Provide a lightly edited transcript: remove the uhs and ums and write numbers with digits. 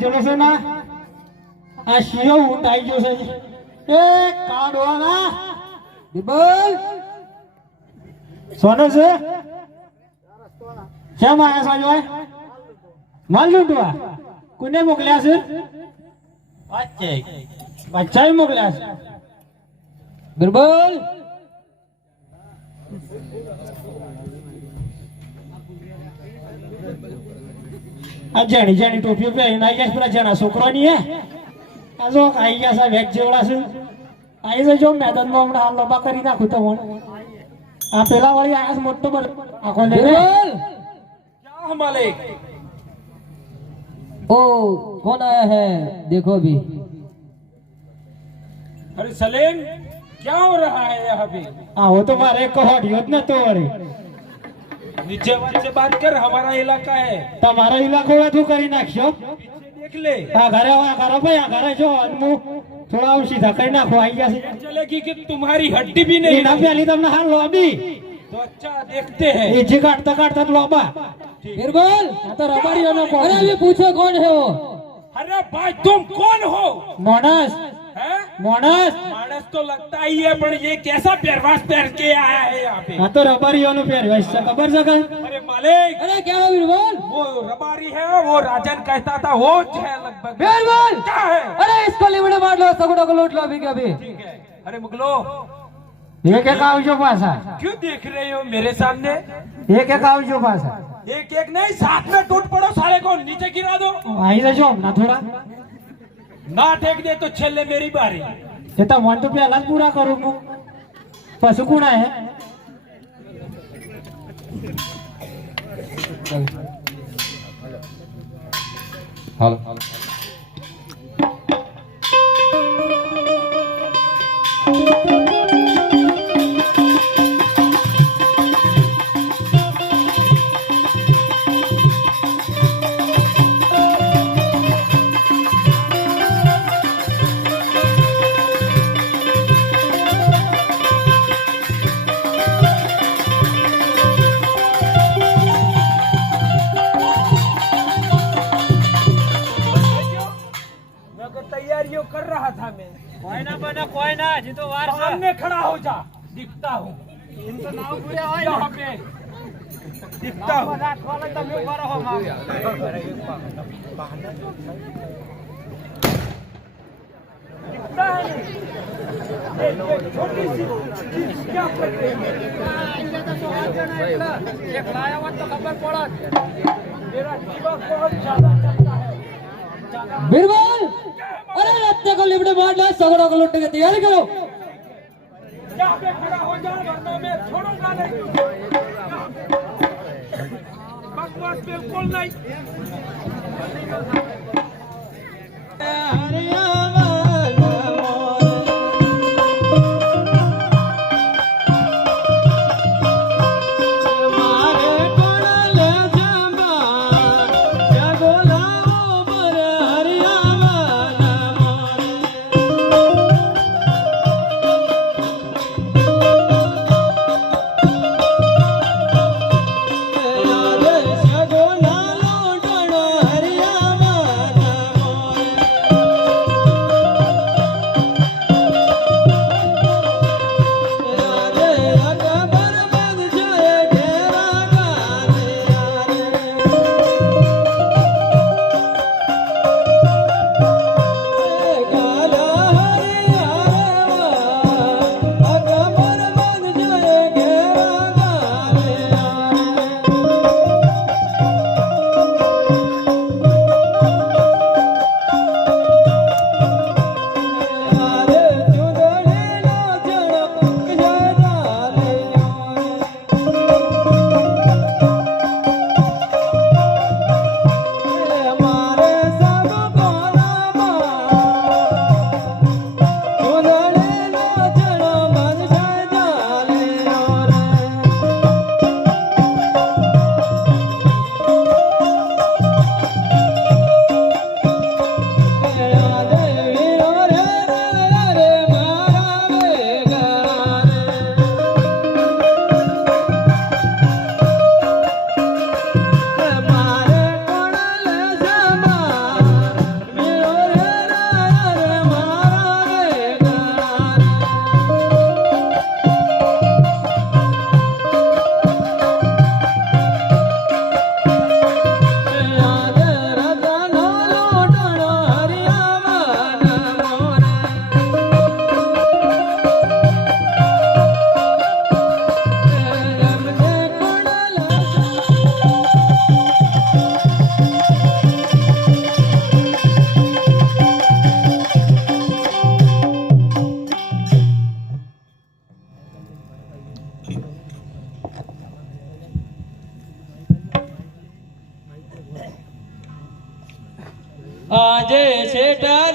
બાંધેલો છે ને આ શિયો ઊંટ આવી ગયો છે એ કાઢવાના બોલ સોનો છે કેમ આયા સાંજવાય માલ લૂંટવા કોને મોકલ્યા છે બચ્ચાએ મોકલ્યા છે બિરબલ આ જાણી જાણી ટોપીઓ પહેરીને આવી ગયા પેલા જણા છોકરોની હે આ જો આવી ગયા છે વેગ જેવડા છે આવી જજો મેદાનમાં હમણાં હાલ લોબા કરી નાખું તો આ પેલા વાળી આયા છે મોટો આખો લે बिरबल क्या मालिक ओ कौन आया है देखो अभी अरे सलेम क्या हो रहा है यहाँ पे આવો તો મારે કહોડ્યો જ નતો વળી नीचे आवाज से बात कर हमारा इलाका है તમારો ઇલાકો વેઠું કરી નાખ્યો पीछे देख ले આ ઘરે ભાઈ આ ઘરે જો હું થોડા સીધા કરી નાખો આવી ગયા છે चलेगी कि तुम्हारी हड्डी भी नहीं એના પહેલી તમને હાલ લોબી तो अच्छा देखते हैं એ જે કાઢતા કાઢતા જ લોબા बिरबल આ તો રબારીઓનો કોણ अरे अभी पूछो कौन है वो अरे भाई तुम कौन हो મોણસ हैं મોણસ मानस तो लगता ही है पर ये कैसा पेरवास पहन के आया है यहाँ पे આ તો રબારીઓનો પહેરવેશ છે ખબર છે કઈ अरे मालिक अरे क्या है बिरबल वो रबारी है वो राजन कहता था वो है लगभग बिरबल क्या है अरे इसको लिमड़े मार लो सगड़ों को लूट लो अभी के अभी ठीक है अरे मुगलो એક એક આવજો પાછા क्यों देख रहे हो मेरे सामने એક એક આવજો પાછા एक एक नहीं साथ में टूट पड़ो सारे को नीचे गिरा दो આવી જજો હમણાં થોડા ना टेक दे तो छेले मेरी बारी એ તો મન તો પહેલા જ પૂરા કરું હું પછી કોણ હે हेलो मैं को तैयारियों कर रहा था मैं કોઈ ના બને કોઈ ના હજી તો વાર सामने खड़ा हो जा दिखता हूँ તો નાવ પૂરે यहाँ पे दिखता हूँ રાખવાના તમે ઉભા રહો માં दिखता है एक छोटी सी चीज क्या कर रही है એક લાયા હોત તો ખબર પડત मेरा दिमाग बहुत ज्यादा चलता है बिरबल अरे रत्ते को लिमड़े मार लो सगड़ों को लूटने की तैयारी करो यहाँ पे खड़ा हो जा वरना मैं छोड़ूंगा नहीं बकवास बिल्कुल नहीं આજે છેટા